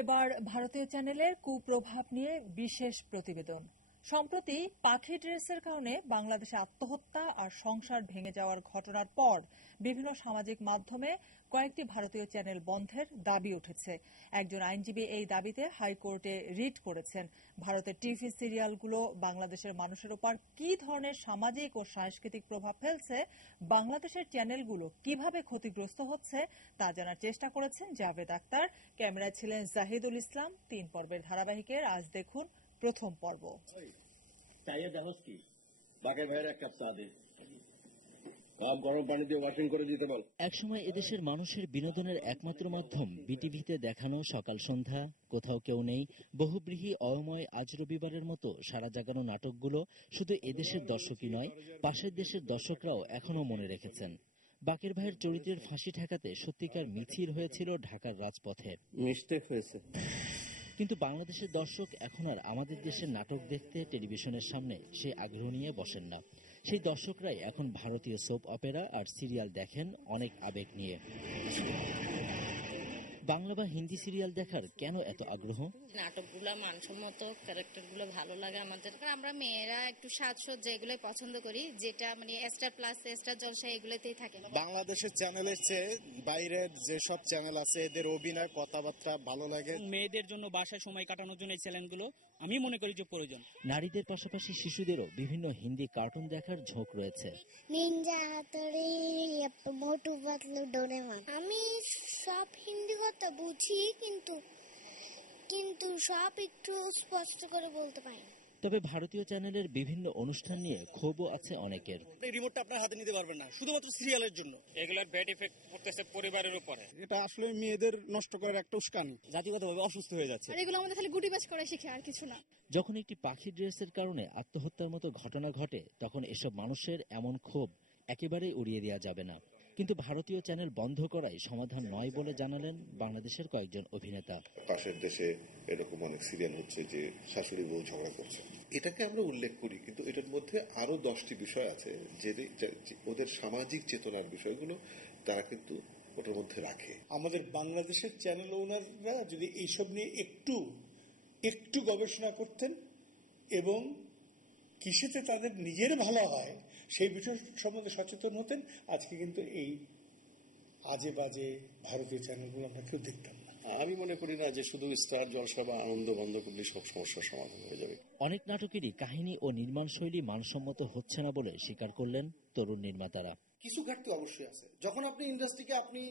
এবার ভারতীয় চ্যানেলের কুপ্রভাব নিয়ে বিশেষ প্রতিবেদন। সম্প্রতি পাখি ড্রেসের কারণে বাংলাদেশে আত্মহত্যা আর সংসার ভেঙে যাওয়ার ঘটনার পর বিভিন্ন সামাজিক মাধ্যমে কয়েকটি ভারতীয় চ্যানেল বন্ধের দাবি উঠেছে। একজন আইনজীবী এই দাবিতে হাইকোর্টে রিট করেছেন। ভারতের টিভি সিরিয়ালগুলো বাংলাদেশের মানুষের উপর কি ধরনের সামাজিক ও সাংস্কৃতিক প্রভাব ফেলছে, বাংলাদেশের চ্যানেলগুলো কিভাবে ক্ষতিগ্রস্ত হচ্ছে তা জানার চেষ্টা করেছেন জাভেদ আখতার। ক্যামেরায় ছিলেন জাহিদুল ইসলাম। ৩ পর্বের ধারাবাহিকের আজ দেখুন প্রথম পর্ব। একসময় এদেশের মানুষের বিনোদনের একমাত্র মাধ্যম বিটিভিতে দেখানো সকাল সন্ধ্যা, কোথাও কেউ নেই, বহুব্রীহি অয়ময় আজ রবিবারের মতো সারা জাগানো নাটকগুলো শুধু এদেশের দর্শকই নয়, পাশের দেশের দর্শকরাও এখনো মনে রেখেছেন। বাকের ভাইয়ের চরিত্রের ফাঁসি ঠেকাতে সত্যিকার মিছিল হয়েছিল ঢাকার রাজপথে। মিস্টেক হয়েছে। কিন্তু বাংলাদেশের দর্শক এখন আর আমাদের দেশের নাটক দেখতে টেলিভিশনের সামনে সে আগ্রহ নিয়ে বসেন না। সেই দর্শকরাই এখন ভারতীয় সোপ অপেরা আর সিরিয়াল দেখেন অনেক আবেগ নিয়ে। বাংলা বা হিন্দি সিরিয়াল দেখার কেন এত আগ্রহ? নাটকগুলো মানসম্মত, ক্যারেক্টারগুলো ভালো লাগে আমাদের। আমরা মেয়েরা একটু সাজসজ্জা এগুলো পছন্দ করি, যেটা মানে স্টার প্লাস, স্টার জলসা এগুলোতেই থাকে। বাংলাদেশের চ্যানেলের চেয়ে বাইরের যেসব চ্যানেল আছে এদের অভিনয়, কথাবার্তা ভালো লাগে। মেয়েদের জন্য বাসায় সময় কাটানোর জন্য এই চ্যানেলগুলো আমি মনে করি যে প্রয়োজন। নারীদের পাশাপাশি শিশুদেরও বিভিন্ন হিন্দি কার্টুন দেখার ঝোঁক রয়েছে। নিনজা হাতুড়ি, মোটু পাতলু, ডোরেমন। আমি সব হিন্দি কথা বুঝি, কিন্তু সব একটু স্পষ্ট করে বলতে পারি না। তবে ভারতীয় চ্যানেলের বিভিন্ন অনুষ্ঠান নিয়ে ক্ষোভও আছে অনেকের। রিমোটটা আপনার হাতে নিতে পারবেন না শুধুমাত্র সিরিয়ালের জন্য। এগুলোর ব্যাড ইফেক্ট পড়তেছে পরিবারের উপরে। এটা আসলে মেয়েদের নষ্ট করার একটা উস্কানি, জাতিগতভাবে অসুস্থ হয়ে যাচ্ছে। এগুলো আমাদের খালি গুটিবাজ করে শিখে, আর কিছু না। যখন একটি পাখি ড্রেসের কারণে আত্মহত্যার মতো ঘটনা ঘটে, তখন এসব মানুষের এমন ক্ষোভ একেবারেই উড়িয়ে দেওয়া যাবে না। কিন্তু ভারতীয় চ্যানেল বন্ধ করাই সমাধান নয় বলে জানালেন বাংলাদেশের কয়েকজন অভিনেতা। পাশের দেশে এরকম অনেক সিরিয়াল হচ্ছে যে শাশুড়ি বউ ঝগড়া করছে, এটাকে আমরা উল্লেখ করি, কিন্তু এটার মধ্যে আরো 10টি বিষয় আছে যে ওদের সামাজিক চেতনার বিষয়গুলো তারা কিন্তু ওটার মধ্যে রাখে। আমাদের বাংলাদেশের চ্যানেল ওনাররা যদি এইসব নিয়ে একটু গবেষণা করতেন এবং কিসেতে তাদের নিজের ভালো হয় সেই বিষয় সম্বন্ধে সচেতন হতেন, আজকে কিন্তু এই আজে বাজে ভারতীয় চ্যানেলগুলো আমরা কেউ দেখতাম না। আমি মনে করি না যে শুধু স্টার জলসা বা আনন্দ বন্ধ করলে সব সমস্যার সমাধান হয়ে যাবে। অনেক নাটকেরই কাহিনী ও নির্মাণ শৈলী মানসম্মত হচ্ছে না বলে স্বীকার করলেন তরুণ নির্মাতারা। কিছু ঘাটতি অবশ্যই আছে। যখন আপনি ইন্ডাস্ট্রিকে আপনি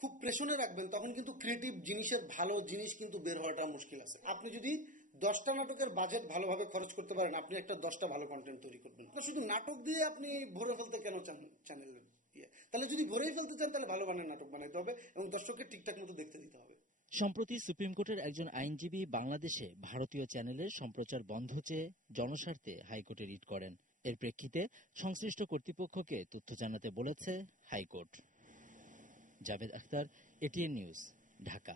খুব প্রেশনে রাখবেন, তখন কিন্তু ক্রিয়েটিভ জিনিসের ভালো জিনিস কিন্তু বের হওয়াটা মুশকিল আছে। আপনি যদি 10টা নাটকের বাজেট ভালোভাবে খরচ করতে পারেন, আপনি একটা 10টা ভালো কন্টেন্ট তৈরি করবেন। শুধু নাটক দিয়ে আপনি ভরে ফেলতে কেন চান চ্যানেলের দিয়ে? তাহলে যদি ভরেই ফেলতে চান, তাহলে ভালো মানের নাটক বানাইতে হবে এবং দর্শককে ঠিকঠাক মতো দেখতে দিতে হবে। সম্প্রতি সুপ্রিম কোর্টের একজন আইনজীবী বাংলাদেশে ভারতীয় চ্যানেলের সম্প্রচার বন্ধ চেয়ে জনস্বার্থে হাইকোর্টে রিট করেন। এর প্রেক্ষিতে সংশ্লিষ্ট কর্তৃপক্ষকে তথ্য জানাতে বলেছে high court. Javed Akhtar, ATN news, Dhaka.